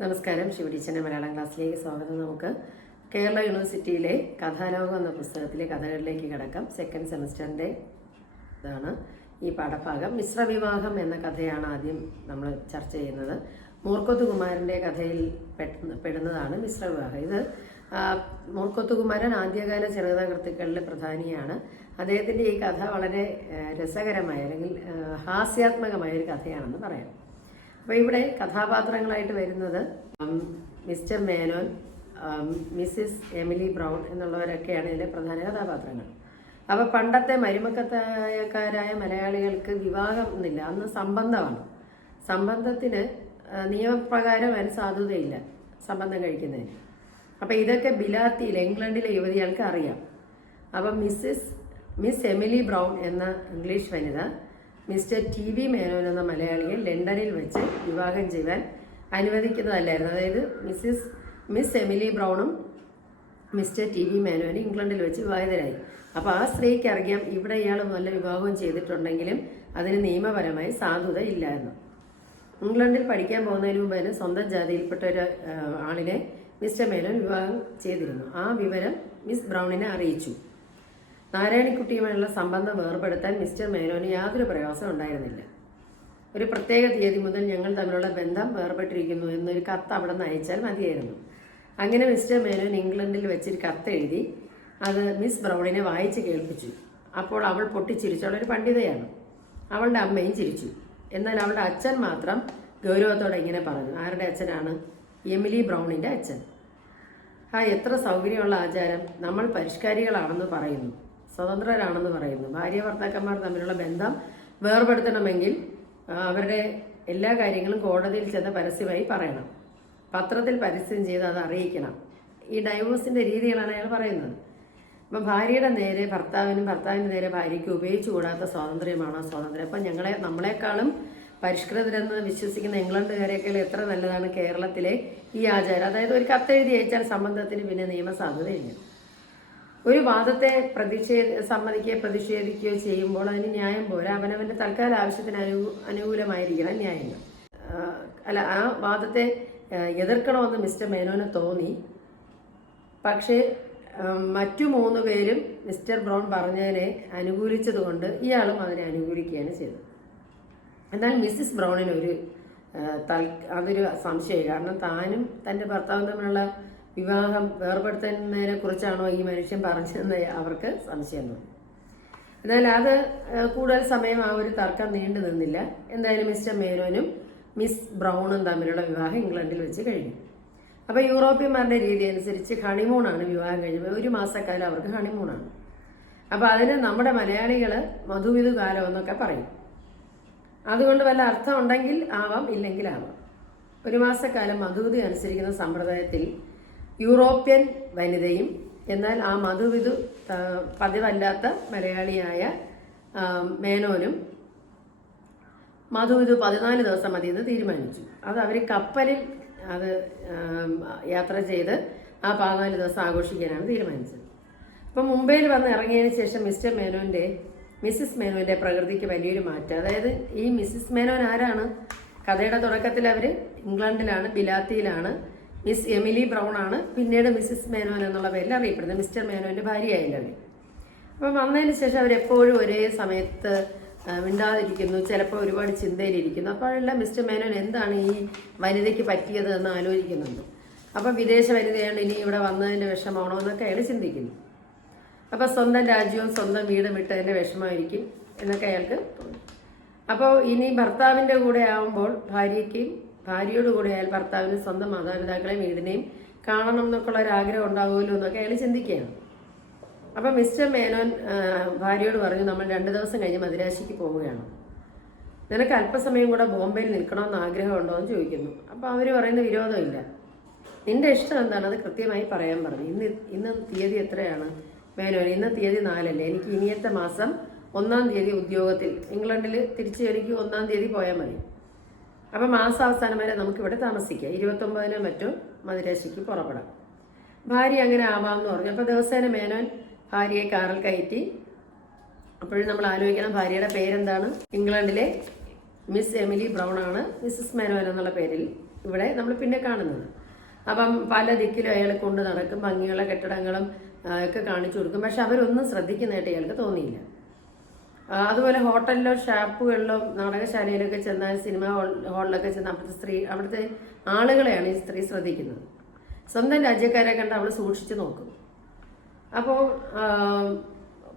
നമസ്കാരം. ശിവടീച്ചൻ്റെ മലയാളം ക്ലാസ്സിലേക്ക് സ്വാഗതം. നമുക്ക് കേരള യൂണിവേഴ്സിറ്റിയിലെ കഥാലോകം എന്ന പുസ്തകത്തിലെ കഥകളിലേക്ക് കിടക്കാം. സെക്കൻഡ് സെമസ്റ്ററിൻ്റെ ഇതാണ് ഈ പാഠഭാഗം. മിശ്രവിവാഹം എന്ന കഥയാണ് ആദ്യം നമ്മൾ ചർച്ച ചെയ്യുന്നത്. മൂർക്കോത്ത് കുമാരൻ്റെ കഥയിൽ പെടുന്നതാണ് മിശ്രവിവാഹം. ഇത് മൂർക്കോത്ത് കുമാരൻ ആദ്യകാല ചെറുകഥാകൃത്തുക്കളിലെ പ്രധാനിയാണ്. അദ്ദേഹത്തിൻ്റെ ഈ കഥ വളരെ രസകരമായ അല്ലെങ്കിൽ ഹാസ്യാത്മകമായ ഒരു കഥയാണെന്ന് പറയാം. അപ്പോൾ ഇവിടെ കഥാപാത്രങ്ങളായിട്ട് വരുന്നത് Mr Menon, Mrs Emily Brown എന്നുള്ളവരൊക്കെയാണ് ഇതിലെ പ്രധാന കഥാപാത്രങ്ങൾ. അപ്പോൾ പണ്ടത്തെ മരുമക്കത്തായക്കാരായ മലയാളികൾക്ക് വിവാഹം എന്നില്ല, അന്ന് സംബന്ധമാണ്. സംബന്ധത്തിന് നിയമപ്രകാരം അതിന് സാധുതയില്ല സംബന്ധം കഴിക്കുന്നതിന്. അപ്പോൾ ഇതൊക്കെ ബിലാത്തിയിലെ ഇംഗ്ലണ്ടിലെ യുവതികൾക്ക് അറിയാം. അപ്പം മിസ് എമിലി ബ്രൗൺ എന്ന ഇംഗ്ലീഷ് വനിത മിസ്റ്റർ ടി.വി. മേനോൻ എന്ന മലയാളിയെ ലണ്ടനിൽ വെച്ച് വിവാഹം ചെയ്യാൻ അനുവദിക്കുന്നതല്ലായിരുന്നു. അതായത് മിസ് എമിലി ബ്രൗണും മിസ്റ്റർ ടി.വി. മേനോനും ഇംഗ്ലണ്ടിൽ വെച്ച് വിവാഹിതരായി. അപ്പോൾ ആ സ്ത്രീക്ക് അറിയാം ഇവിടെ ഇയാൾ വല്ല വിവാഹവും ചെയ്തിട്ടുണ്ടെങ്കിലും അതിന് നിയമപരമായി സാധുത ഇല്ലായിരുന്നു. ഇംഗ്ലണ്ടിൽ പഠിക്കാൻ പോകുന്നതിന് മുമ്പ് തന്നെ സ്വന്തം ജാതിയിൽപ്പെട്ട ഒരു ആളിനെ മിസ്റ്റർ മേനോൻ വിവാഹം ചെയ്തിരുന്നു. ആ വിവരം മിസ് ബ്രൗണിനെ അറിയിച്ചു. നാരായണിക്കുട്ടിയുമായുള്ള സംബന്ധം വേർപെടുത്താൻ മിസ്റ്റർ മേനോന് യാതൊരു പ്രയാസം ഉണ്ടായിരുന്നില്ല. ഒരു പ്രത്യേക തീയതി മുതൽ ഞങ്ങൾ തമ്മിലുള്ള ബന്ധം വേർപെട്ടിരിക്കുന്നു എന്നൊരു കത്ത് അവിടെ നിന്ന് അയച്ചാൽ മതിയായിരുന്നു. അങ്ങനെ മിസ്റ്റർ മേനോൻ ഇംഗ്ലണ്ടിൽ വെച്ചൊരു കത്ത് എഴുതി അത് മിസ് ബ്രൗണിനെ വായിച്ച് കേൾപ്പിച്ചു. അപ്പോൾ അവൾ പൊട്ടിച്ചിരിച്ചു. അവളൊരു പണ്ഡിതയാണ്. അവളുടെ അമ്മയും ചിരിച്ചു. എന്നാൽ അവളുടെ അച്ഛൻ മാത്രം ഗൗരവത്തോടെ ഇങ്ങനെ പറഞ്ഞു. ആരുടെ അച്ഛനാണ്? എമിലി ബ്രൗണിൻ്റെ അച്ഛൻ. എത്ര സൗകര്യമുള്ള ആചാരം! നമ്മൾ പരിഷ്കാരികളാണെന്ന് പറയുന്നു, സ്വതന്ത്രരാണെന്ന് പറയുന്നു. ഭാര്യ ഭർത്താക്കന്മാർ തമ്മിലുള്ള ബന്ധം വേർപെടുത്തണമെങ്കിൽ അവരുടെ എല്ലാ കാര്യങ്ങളും കോടതിയിൽ ചെന്ന് പരസ്യമായി പറയണം, പത്രത്തിൽ പരസ്യം ചെയ്ത് അത് അറിയിക്കണം. ഈ ഡൈവോഴ്സിൻ്റെ രീതികളാണ് അയാൾ പറയുന്നത്. അപ്പം ഭാര്യയുടെ നേരെ ഭർത്താവിനും ഭർത്താവിൻ്റെ നേരെ ഭാര്യയ്ക്ക് ഉപയോഗിച്ചുകൂടാത്ത സ്വാതന്ത്ര്യമാണോ സ്വാതന്ത്ര്യം? അപ്പം നമ്മളെക്കാളും പരിഷ്കൃതരെന്ന് വിശ്വസിക്കുന്ന ഇംഗ്ലണ്ടുകാരെക്കാൾ എത്ര നല്ലതാണ് കേരളത്തിലെ ഈ ആചാരം. അതായത് ഒരു കത്തെഴുതി അയച്ചാൽ സംബന്ധത്തിന് പിന്നെ നിയമസാധുതയില്ല. ഒരു വാദത്തെ പ്രതിഷേധിക്കുകയോ ചെയ്യുമ്പോൾ അതിന് ന്യായം പോരാ, അവനവൻ്റെ തൽക്കാല ആവശ്യത്തിന് അനുകൂലമായിരിക്കണം ന്യായങ്ങൾ. അല്ല, ആ വാദത്തെ എതിർക്കണമെന്ന് മിസ്റ്റർ മേനോന് തോന്നി. പക്ഷേ മറ്റു 3 പേരും മിസ്റ്റർ ബ്രൗൺ പറഞ്ഞതിനെ അനുകൂലിച്ചതുകൊണ്ട് ഇയാളും അതിനെ അനുകൂലിക്കുകയാണ് ചെയ്തത്. എന്നാൽ മിസ്സിസ് ബ്രൗണിന് അതൊരു സംശയമായി. കാരണം താനും തൻ്റെ ഭർത്താവും തമ്മിലുള്ള വിവാഹം വേർപെടുത്തുന്നതിനെ കുറിച്ചാണോ ഈ മനുഷ്യൻ പറഞ്ഞതെന്ന് അവർക്ക് സംശയം തോന്നി. എന്നാൽ അത് കൂടുതൽ സമയം ആ ഒരു തർക്കം നീണ്ടു നിന്നില്ല. എന്തായാലും മിസ്റ്റർ മേനോനും മിസ് ബ്രൗണും തമ്മിലുള്ള വിവാഹം ഇംഗ്ലണ്ടിൽ വെച്ച് കഴിഞ്ഞു. അപ്പോൾ യൂറോപ്യന്മാരുടെ രീതി അനുസരിച്ച് ഹണിമൂണാണ് വിവാഹം കഴിയുമ്പോൾ. 1 മാസക്കാലം അവർക്ക് ഹണിമൂണാണ്. അപ്പോൾ അതിന് നമ്മുടെ മലയാളികൾ മധുവിധു കാലം എന്നൊക്കെ പറയും. അതുകൊണ്ട് വല്ല അർത്ഥം ഉണ്ടെങ്കിൽ ആവാം, ഇല്ലെങ്കിൽ ആവാം. 1 മാസക്കാലം മധുവിധു അനുസരിക്കുന്ന സമ്പ്രദായത്തിൽ യൂറോപ്യൻ വനിതയും എന്നാൽ ആ മധുവിധു പതിവല്ലാത്ത മലയാളിയായ മേനോനും മധുവിധു 14 ദിവസം മതിയെന്ന് തീരുമാനിച്ചു. അത് അവർ കപ്പലിൽ യാത്ര ചെയ്ത് ആ 14 ദിവസം ആഘോഷിക്കാനാണ് തീരുമാനിച്ചത്. അപ്പം മുംബൈയിൽ വന്ന് ഇറങ്ങിയതിന് ശേഷം മിസ്സിസ് മേനോന്റെ പ്രകൃതിക്ക് വലിയൊരു മാറ്റം. അതായത് ഈ മിസ്സിസ് മേനോൻ ആരാണ്? കഥയുടെ തുടക്കത്തിൽ അവർ ഇംഗ്ലണ്ടിലാണ്, ബിലാത്തിയിലാണ്. മിസ് എമിലി ബ്രൗൺ ആണ് പിന്നീട് മിസ്സിസ് മേനോൻ എന്നുള്ള പേരിൽ അറിയപ്പെടുന്നത്. മിസ്റ്റർ മേനോന്റെ ഭാര്യയായില്ല അവർ. അപ്പം വന്നതിന് ശേഷം അവരെപ്പോഴും ഒരേ സമയത്ത് മിണ്ടാതിരിക്കുന്നു, ചിലപ്പോൾ ഒരുപാട് ചിന്തയിലിരിക്കുന്നു. അപ്പോഴെല്ലാം മിസ്റ്റർ മേനോൻ എന്താണ് ഈ വനിതയ്ക്ക് പറ്റിയത് എന്ന് ആലോചിക്കുന്നുണ്ട്. അപ്പം വിദേശ വനിതയാണ്, ഇനി ഇവിടെ വന്നതിൻ്റെ വിഷമമാണോ എന്നൊക്കെ അയാൾ ചിന്തിക്കുന്നു. അപ്പോൾ സ്വന്തം രാജ്യവും സ്വന്തം വീടും വിട്ടതിൻ്റെ വിഷമമായിരിക്കും എന്നൊക്കെ അയാൾക്ക് തോന്നി. അപ്പോൾ ഇനി ഭർത്താവിൻ്റെ കൂടെ ആവുമ്പോൾ ഭാര്യയോട് കൂടെ ആയാൽ ഭർത്താവിന് സ്വന്തം മാതാപിതാക്കളെയും വീടിനെയും കാണണം എന്നൊക്കെയുള്ള ഒരു ആഗ്രഹം ഉണ്ടാവുമല്ലോ എന്നൊക്കെ അയാൾ ചിന്തിക്കുകയാണ്. അപ്പം മിസ്റ്റർ മേനോൻ ഭാര്യയോട് പറഞ്ഞു, നമ്മൾ 2 ദിവസം കഴിഞ്ഞ് മദിരാശിക്ക് പോവുകയാണ്, നിനക്ക് അല്പസമയം കൂടെ ബോംബെയിൽ നിൽക്കണമെന്ന് ആഗ്രഹമുണ്ടോ എന്ന് ചോദിക്കുന്നു. അപ്പോൾ അവർ പറയുന്ന വിരോധമില്ല. നിന്റെ ഇഷ്ടം എന്താണ് അത് കൃത്യമായി പറയാൻ പറഞ്ഞു. ഇന്ന് തീയതി എത്രയാണ് മേനോൻ? ഇന്ന് തീയതി 4 അല്ലേ? എനിക്ക് ഇനിയത്തെ മാസം 1-ാം തീയതി ഉദ്യോഗത്തിൽ ഇംഗ്ലണ്ടിൽ തിരിച്ച് എനിക്ക് 1-ാം തീയതി പോയാൽ മതി. അപ്പം മാസാവസാനം വരെ നമുക്കിവിടെ താമസിക്കാം. 29-നോ മറ്റോ മദിരാശിക്ക് പുറപ്പെടാം. ഭാര്യ അങ്ങനെ ആവാമെന്ന് പറഞ്ഞു. അപ്പോൾ ദിവസേന മേനോൻ ഭാര്യയെ കാറിൽ കയറ്റി. അപ്പോഴും നമ്മൾ ആലോചിക്കണം ഭാര്യയുടെ പേരെന്താണ്? ഇംഗ്ലണ്ടിലെ മിസ് എമിലി ബ്രൗൺ ആണ് മിസ്സസ് മേനോൻ എന്നുള്ള പേരിൽ ഇവിടെ നമ്മൾ പിന്നെ കാണുന്നത്. അപ്പം പല ദിക്കിലും അയാൾ കൊണ്ട് നടക്കും, ഭംഗിയുള്ള കെട്ടിടങ്ങളും ഒക്കെ കാണിച്ചു കൊടുക്കും. പക്ഷെ അവരൊന്നും ശ്രദ്ധിക്കുന്നതായിട്ട് അയാൾക്ക് തോന്നിയില്ല. അതുപോലെ ഹോട്ടലിലോ ഷാപ്പുകളിലോ നാടകശാലയിലൊക്കെ ചെന്നാൽ സിനിമ ഹാളിലൊക്കെ ചെന്ന് അവിടുത്തെ ആളുകളെയാണ് ഈ സ്ത്രീ ശ്രദ്ധിക്കുന്നത്. സ്വന്തം രാജ്യക്കാരെ കണ്ട് അവൾ സൂക്ഷിച്ചു നോക്കും. അപ്പോൾ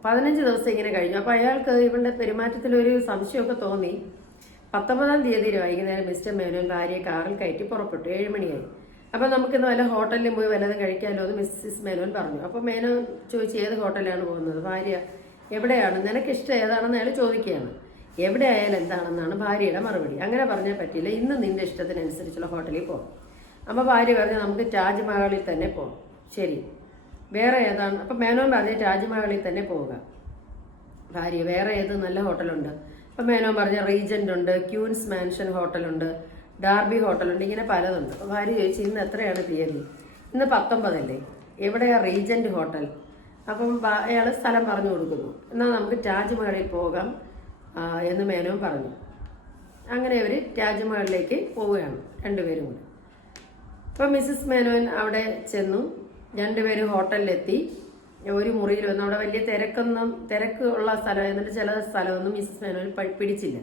15 ദിവസം ഇങ്ങനെ കഴിഞ്ഞു. അപ്പോൾ അയാൾക്ക് ഇവളുടെ പെരുമാറ്റത്തിലൊരു സംശയമൊക്കെ തോന്നി. 19-ാം തീയതി വൈകുന്നേരം മിസ്റ്റർ മേനോൻ ഭാര്യയെ കാറിൽ കയറ്റി പുറപ്പെട്ടു. 7 മണിയായി. അപ്പം നമുക്കിന്ന് വല്ല ഹോട്ടലിലും പോയി വല്ലതും കഴിക്കാമല്ലോ എന്ന് മിസ്സിസ് മേനോൻ പറഞ്ഞു. അപ്പോൾ മേനോൻ ചോദിച്ചു, ഏത് ഹോട്ടലിലാണ് പോകുന്നത്? ഭാര്യ, എവിടെയാണ്, നിനക്കിഷ്ടം ഏതാണെന്ന് അയാൾ ചോദിക്കുകയാണ്. എവിടെ ആയാലും എന്താണെന്നാണ് ഭാര്യയുടെ മറുപടി. അങ്ങനെ പറഞ്ഞാൽ പറ്റില്ല, ഇന്ന് നിന്റെ ഇഷ്ടത്തിനനുസരിച്ചുള്ള ഹോട്ടലിൽ പോകും. അപ്പോൾ ഭാര്യ പറഞ്ഞു, നമുക്ക് താജ്മഹലിൽ തന്നെ പോകാം. ശരി, വേറെ ഏതാണ്? അപ്പം മേനോൻ പറഞ്ഞു താജ്മഹലിൽ തന്നെ പോവുക. ഭാര്യ, വേറെ ഏത് നല്ല ഹോട്ടലുണ്ട്? അപ്പം മേനോൻ പറഞ്ഞ റീജന്റ് ഉണ്ട്, ക്യൂൻസ് മാൻഷൻ ഹോട്ടലുണ്ട്, ഡാർബി ഹോട്ടലുണ്ട്, ഇങ്ങനെ പലതുണ്ട്. അപ്പോൾ ഭാര്യ ചോദിച്ചു, ഇന്ന് എത്രയാണ് തീയതി? ഇന്ന് 19 അല്ലേ? എവിടെയാ റീജന്റ് ഹോട്ടൽ? അപ്പം അയാൾ സ്ഥലം പറഞ്ഞു കൊടുക്കുന്നു. എന്നാൽ നമുക്ക് താജ്മഹലിൽ പോകാം എന്ന് മേനോൻ പറഞ്ഞു. അങ്ങനെ അവർ താജ്മഹലിലേക്ക് പോവുകയാണ് രണ്ടുപേരും കൂടി. അപ്പം മിസ്സസ് മേനോൻ അവിടെ ചെന്നു. രണ്ടുപേരും ഹോട്ടലിലെത്തി. ഒരു മുറിയിൽ വന്നു. അവിടെ വലിയ തിരക്ക് ഉള്ള സ്ഥലം, എന്നിട്ട് ചില സ്ഥലമൊന്നും മിസ്സസ് മേനോൻ പിടിച്ചില്ല.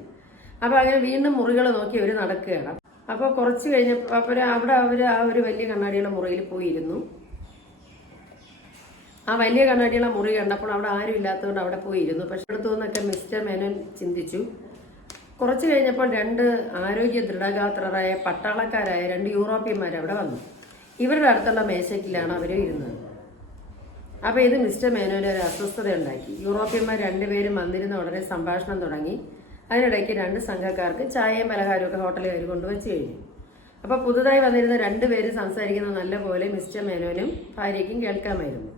അപ്പോൾ അങ്ങനെ വീണ്ടും മുറികൾ നോക്കി അവർ നടക്കുകയാണ്. അപ്പോൾ കുറച്ച് കഴിഞ്ഞപ്പോൾ അവിടെ അവർ ആ ഒരു വലിയ കണ്ണാടിയുള്ള മുറിയിൽ പോയിരുന്നു. ആ വലിയ കണ്ണാടിയുള്ള മുറി കണ്ടപ്പോൾ അവിടെ ആരും ഇല്ലാത്തതുകൊണ്ട് അവിടെ പോയിരുന്നു. പക്ഷെ അടുത്തു നിന്നൊക്കെ മിസ്റ്റർ മേനോൻ ചിന്തിച്ചു. കുറച്ച് കഴിഞ്ഞപ്പോൾ 2 ആരോഗ്യ ദൃഢഗാത്രരായ പട്ടാളക്കാരായ 2 യൂറോപ്യന്മാർ അവിടെ വന്നു. ഇവരുടെ അടുത്തുള്ള മേശയ്ക്കിലാണ് അവർ ഇരുന്നത്. അപ്പോൾ ഇത് മിസ്റ്റർ മേനോന് ഒരു അസ്വസ്ഥത ഉണ്ടാക്കി. യൂറോപ്യന്മാർ 2 പേരും വന്നിരുന്ന ഉടനെ സംഭാഷണം തുടങ്ങി. അതിനിടയ്ക്ക് 2 സംഘക്കാർക്ക് ചായയും പലഹാരവും ഒക്കെ ഹോട്ടലിൽ അവർ കൊണ്ടുവച്ച് കഴിഞ്ഞു. അപ്പോൾ പുതുതായി വന്നിരുന്ന 2 പേര് സംസാരിക്കുന്നത് നല്ലപോലെ മിസ്റ്റർ മേനോനും ഭാര്യയ്ക്കും കേൾക്കാമായിരുന്നു.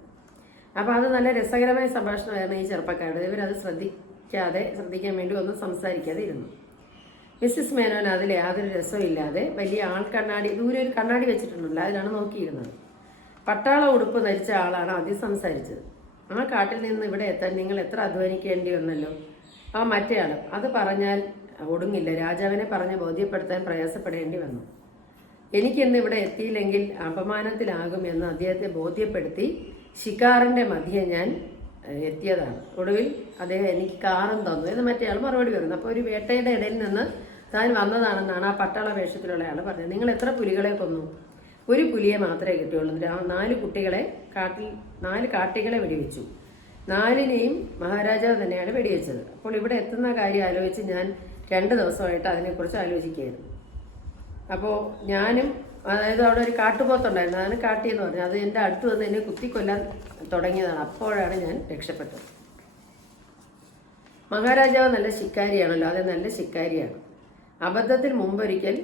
അപ്പോൾ അത് നല്ല രസകരമായ സംഭാഷണമായിരുന്നു ഈ ചെറുപ്പക്കാരുടെ. ഇവരത് ശ്രദ്ധിക്കാൻ വേണ്ടി ഒന്നും സംസാരിക്കാതെ ഇരുന്നു. മിസ്സിസ് മേനോൻ അതിൽ യാതൊരു രസമില്ലാതെ വലിയ ആൾക്കണ്ണാടി, ദൂരെ ഒരു കണ്ണാടി വെച്ചിട്ടുണ്ടല്ലോ, അതിലാണ് നോക്കിയിരുന്നത്. പട്ടാള ഉടുപ്പ് ധരിച്ച ആളാണ് ആദ്യം സംസാരിച്ചത്. ആ കാട്ടിൽ നിന്ന് ഇവിടെ എത്താൻ നിങ്ങൾ എത്ര അധ്വാനിക്കേണ്ടി വന്നല്ലോ. ആ മറ്റേയാൾ, അത് പറഞ്ഞാൽ ഒടുങ്ങില്ല, രാജാവിനെ പറഞ്ഞ് ബോധ്യപ്പെടുത്താൻ പ്രയാസപ്പെടേണ്ടി വന്നു. എനിക്കിന്ന് ഇവിടെ എത്തിയില്ലെങ്കിൽ അപമാനത്തിലാകും എന്ന് അദ്ദേഹത്തെ ബോധ്യപ്പെടുത്തി ഷിക്കാറിന്റെ മധ്യേ ഞാൻ എത്തിയതാണ്. ഒടുവിൽ അദ്ദേഹം എനിക്ക് കാറും തന്നു എന്ന് മറ്റേയാൾ മറുപടി പറയുന്നു. അപ്പോൾ ഒരു വേട്ടയുടെ ഇടയിൽ നിന്ന് താൻ വന്നതാണെന്നാണ് ആ പട്ടാള വേഷത്തിലുള്ള ആൾ പറഞ്ഞത്. നിങ്ങൾ എത്ര പുലികളെ കൊന്നു? ഒരു പുലിയെ മാത്രമേ കിട്ടിയുള്ളൂ. 4 കുട്ടികളെ 4 കാട്ടികളെ വെടിവെച്ചു. 4നെയും മഹാരാജാവ് തന്നെയാണ് വെടിവെച്ചത്. അപ്പോൾ ഇവിടെ എത്തുന്ന കാര്യം ആലോചിച്ച് ഞാൻ 2 ദിവസമായിട്ട് അതിനെക്കുറിച്ച് ആലോചിക്കുകയായിരുന്നു. അപ്പോൾ ഞാനും, അതായത് അവിടെ ഒരു കാട്ടുപോത്തുണ്ടായിരുന്നു, അതാണ് കാട്ടി എന്ന് പറഞ്ഞത്. അത് എൻ്റെ അടുത്ത് വന്ന് എന്നെ കുത്തിക്കൊല്ലാൻ തുടങ്ങിയതാണ്. അപ്പോഴാണ് ഞാൻ രക്ഷപ്പെട്ടത്. മഹാരാജാവ് നല്ല ശിക്കാരിയാണല്ലോ, അത് നല്ല ശിക്കാരിയാണ്. അബദ്ധത്തിൽ മുമ്പൊരിക്കൽ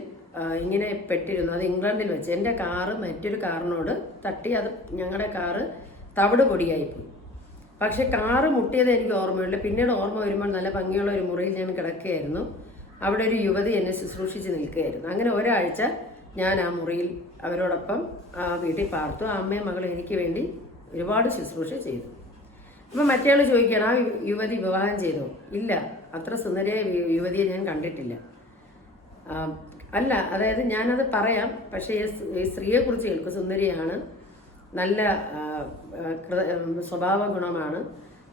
ഇങ്ങനെ പെട്ടിരുന്നു. അത് ഇംഗ്ലണ്ടിൽ വെച്ച് എൻ്റെ കാറ് മറ്റൊരു കാറിനോട് തട്ടി. അത് ഞങ്ങളുടെ കാറ് തവിട് പൊടിയായിപ്പോയി. പക്ഷെ കാറ് മുട്ടിയത് എനിക്ക് ഓർമ്മയില്ല. പിന്നീട് ഓർമ്മ വരുമ്പോൾ നല്ല ഭംഗിയുള്ള ഒരു മുറിയിൽ ഞാൻ കിടക്കുകയായിരുന്നു. അവിടെ ഒരു യുവതി എന്നെ ശുശ്രൂഷിച്ച് നിൽക്കുകയായിരുന്നു. അങ്ങനെ ഒരാഴ്ച ഞാൻ ആ മുറിയിൽ അവരോടൊപ്പം ആ വീട്ടിൽ പാർത്തു. ആ അമ്മയും മകളും എനിക്ക് വേണ്ടി ഒരുപാട് ശുശ്രൂഷ ചെയ്തു. അപ്പം മറ്റേയാൾ ചോദിക്കുകയാണ്, ആ യുവതി വിവാഹം ചെയ്തോ? ഇല്ല, അത്ര സുന്ദരിയായ യുവതിയെ ഞാൻ കണ്ടിട്ടില്ല. അല്ല, അതായത് ഞാനത് പറയാം, പക്ഷേ ഈ സ്ത്രീയെക്കുറിച്ച് കേൾക്കും. സുന്ദരിയാണ്, നല്ല സ്വഭാവ ഗുണമാണ്.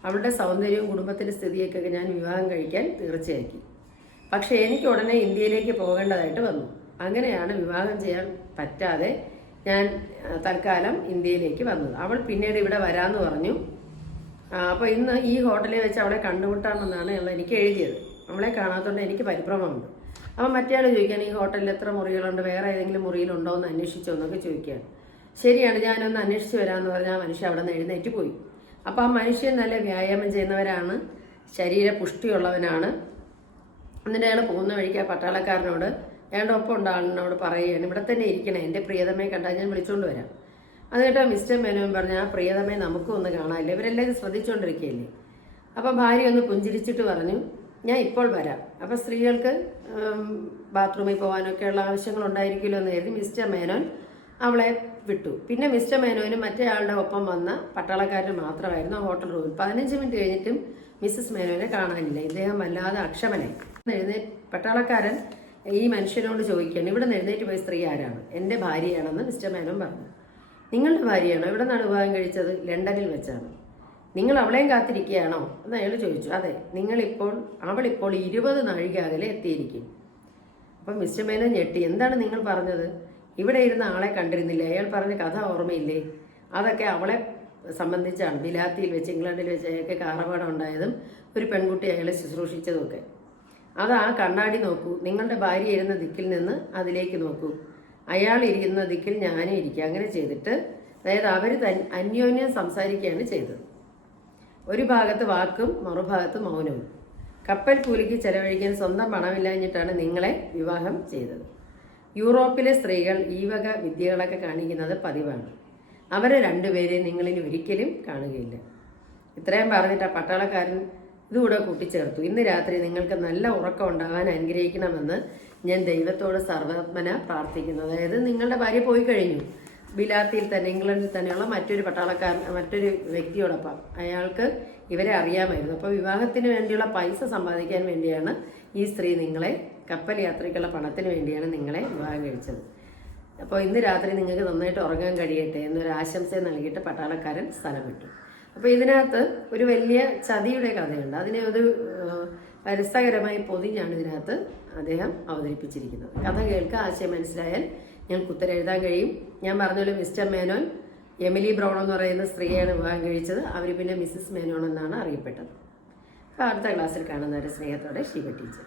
അവളുടെ സൗന്ദര്യവും കുടുംബത്തിൻ്റെ സ്ഥിതിയൊക്കെ ഞാൻ വിവാഹം കഴിക്കാൻ തീർച്ചയാക്കി. പക്ഷേ എനിക്ക് ഉടനെ ഇന്ത്യയിലേക്ക് പോകേണ്ടതായിട്ട് വന്നു. അങ്ങനെയാണ് വിവാഹം ചെയ്യാൻ പറ്റാതെ ഞാൻ തൽക്കാലം ഇന്ത്യയിലേക്ക് വന്നത്. അവൾ പിന്നീട് ഇവിടെ വരാമെന്ന് പറഞ്ഞു. അപ്പോൾ ഇന്ന് ഈ ഹോട്ടലിൽ വെച്ച് അവളെ കണ്ടുമുട്ടാമെന്നാണ് എനിക്ക് എഴുതിയത്. അവളെ കാണാത്തതുകൊണ്ട് എനിക്ക് പരിഭ്രമമുണ്ട്. അപ്പം മറ്റേയാൾ ചോദിക്കുകയാണ്, ഈ ഹോട്ടലിൽ എത്ര മുറികളുണ്ട്, വേറെ ഏതെങ്കിലും മുറിയിലുണ്ടോ എന്ന് അന്വേഷിച്ചോ എന്നൊക്കെ ചോദിക്കുകയാണ്. ശരിയാണ്, ഞാനൊന്ന് അന്വേഷിച്ച് വരാമെന്ന് പറഞ്ഞാൽ ആ മനുഷ്യൻ അവിടെ നിന്ന് എഴുന്നേറ്റ് പോയി. അപ്പോൾ ആ മനുഷ്യൻ നല്ല വ്യായാമം ചെയ്യുന്നവരാണ്, ശരീരപുഷ്ടിയുള്ളവനാണ്. എന്നിട്ട് അയാൾ പോകുന്ന വഴിക്ക് ആ പട്ടാളക്കാരനോട്, അയാളുടെ ഒപ്പം ഉള്ള ആളിനോട് പറയുകയാണ്, ഇവിടെ തന്നെ ഇരിക്കണേ, എൻ്റെ പ്രിയതമയെ കണ്ടാൽ ഞാൻ വിളിച്ചുകൊണ്ട് വരാം. എന്നിട്ട് മിസ്റ്റർ മേനോൻ പറഞ്ഞ, ആ പ്രിയതമയെ നമുക്കും ഒന്ന് കാണാനില്ല, ഇവരെല്ലാം ശ്രദ്ധിച്ചുകൊണ്ടിരിക്കുകയല്ലേ. അപ്പം ഭാര്യ ഒന്ന് പുഞ്ചിരിച്ചിട്ട് പറഞ്ഞു, ഞാൻ ഇപ്പോൾ വരാം. അപ്പം സ്ത്രീകൾക്ക് ബാത്റൂമിൽ പോകാനൊക്കെയുള്ള ആവശ്യങ്ങളുണ്ടായിരിക്കുമല്ലോ എന്ന് കരുതി മിസ്റ്റർ മേനോൻ അവളെ വിട്ടു. പിന്നെ മിസ്റ്റർ മേനോനും മറ്റേ ആളുടെ ഒപ്പം വന്ന പട്ടാളക്കാരന് മാത്രമായിരുന്നു ആ ഹോട്ടൽ റൂമിൽ. 15 മിനിറ്റ് കഴിഞ്ഞിട്ടും മിസ്സസ് മേനോനെ കാണാനില്ല. ഇദ്ദേഹം വല്ലാതെ അക്ഷമനായി. പട്ടാളക്കാരൻ ഈ മനുഷ്യനോട് ചോദിക്കുകയാണ്, ഇവിടെ നിന്ന് എഴുന്നേറ്റ് പോയ സ്ത്രീ ആരാണ്? എൻ്റെ ഭാര്യയാണെന്ന് മിസ്റ്റർ മേനോൻ പറഞ്ഞു. നിങ്ങളുടെ ഭാര്യയാണോ? എവിടെ നിന്നാണ് വിവാഹം കഴിച്ചത്? ലണ്ടനിൽ വെച്ചാണ്. നിങ്ങൾ അവളെയും കാത്തിരിക്കുകയാണോ എന്ന് അയാൾ ചോദിച്ചു. അതെ, അവളിപ്പോൾ 20 നാഴിക അകലെ എത്തിയിരിക്കും. അപ്പം മിസ്റ്റർ മേനോൻ ഞെട്ടി. എന്താണ് നിങ്ങൾ പറഞ്ഞത്? ഇവിടെ ഇരുന്ന ആളെ കണ്ടിരുന്നില്ല. അയാൾ പറഞ്ഞ കഥ ഓർമ്മയില്ലേ? അതൊക്കെ അവളെ സംബന്ധിച്ചാണ്. ബിലാത്തിയിൽ വെച്ച്, ഇംഗ്ലണ്ടിൽ വെച്ച് അയാൾക്ക് കാറപാടം ഉണ്ടായതും ഒരു പെൺകുട്ടി അയാളെ ശുശ്രൂഷിച്ചതുമൊക്കെ. അത് ആ കണ്ണാടി നോക്കൂ, നിങ്ങളുടെ ഭാര്യ ഇരുന്ന ദിക്കിൽ നിന്ന് അതിലേക്ക് നോക്കൂ, അയാൾ ഇരിക്കുന്ന ദിക്കിൽ ഞാനും ഇരിക്കുക. അങ്ങനെ ചെയ്തിട്ട്, അതായത് അവർ അന്യോന്യം സംസാരിക്കുകയാണ് ചെയ്തത്. ഒരു ഭാഗത്ത് വാക്കും മറുഭാഗത്ത് മൗനവും. കപ്പൽ കൂലിക്ക് ചെലവഴിക്കാൻ സ്വന്തം പണമില്ലാഞ്ഞിട്ടാണ് നിങ്ങളെ വിവാഹം ചെയ്തത്. യൂറോപ്പിലെ സ്ത്രീകൾ ഈ വക വിദ്യകളൊക്കെ കാണിക്കുന്നത് പതിവാണ്. അവരെ രണ്ടുപേരെയും നിങ്ങളിൽ ഒരിക്കലും കാണുകയില്ല. ഇത്രയും പറഞ്ഞിട്ട് ആ പട്ടാളക്കാരൻ ഇതുകൂടെ കൂട്ടിച്ചേർത്തു. ഇന്ന് രാത്രി നിങ്ങൾക്ക് നല്ല ഉറക്കം ഉണ്ടാകാൻ അനുഗ്രഹിക്കണമെന്ന് ഞാൻ ദൈവത്തോട് സർവ്വത്മന പ്രാർത്ഥിക്കുന്നു. അതായത് നിങ്ങളുടെ ഭാര്യ പോയി കഴിഞ്ഞു. ബിലാത്തിയിൽ തന്നെ, ഇംഗ്ലണ്ടിൽ തന്നെയുള്ള മറ്റൊരു വ്യക്തിയോടൊപ്പം. അയാൾക്ക് ഇവരെ അറിയാമായിരുന്നു. അപ്പോൾ വിവാഹത്തിന് വേണ്ടിയുള്ള പൈസ സമ്പാദിക്കാൻ വേണ്ടിയാണ് ഈ സ്ത്രീ നിങ്ങളെ, കപ്പൽ യാത്രയ്ക്കുള്ള പണത്തിന് വേണ്ടിയാണ് നിങ്ങളെ വിവാഹം കഴിച്ചത്. അപ്പോൾ ഇന്ന് രാത്രി നിങ്ങൾക്ക് നന്നായിട്ട് ഉറങ്ങാൻ കഴിയട്ടെ എന്നൊരു ആശംസ നൽകിയിട്ട് പട്ടാളക്കാരൻ സ്ഥലം വിട്ടു. അപ്പോൾ ഇതിനകത്ത് ഒരു വലിയ ചതിയുടെ കഥയുണ്ട്. അതിനെ ഒരു രസകരമായി പൊതിഞ്ഞാണ് ഇതിനകത്ത് അദ്ദേഹം അവതരിപ്പിച്ചിരിക്കുന്നത്. കഥ കേൾക്കുക, ആശയം മനസ്സിലായാൽ ഞങ്ങൾക്ക് ഉത്തരം എഴുതാൻ കഴിയും. ഞാൻ പറഞ്ഞല്ലോ, മിസ്റ്റർ മേനോൻ എമിലി ബ്രൗൺ എന്ന് പറയുന്ന സ്ത്രീയാണ് വിവാഹം കഴിച്ചത്. അവർ പിന്നെ മിസ്സിസ് മേനോൻ എന്നാണ് അറിയപ്പെട്ടത്. അപ്പോൾ അടുത്ത ക്ലാസ്സിൽ കാണുന്നവരെ സ്നേഹത്തോടെ ഷീബ ടീച്ചർ.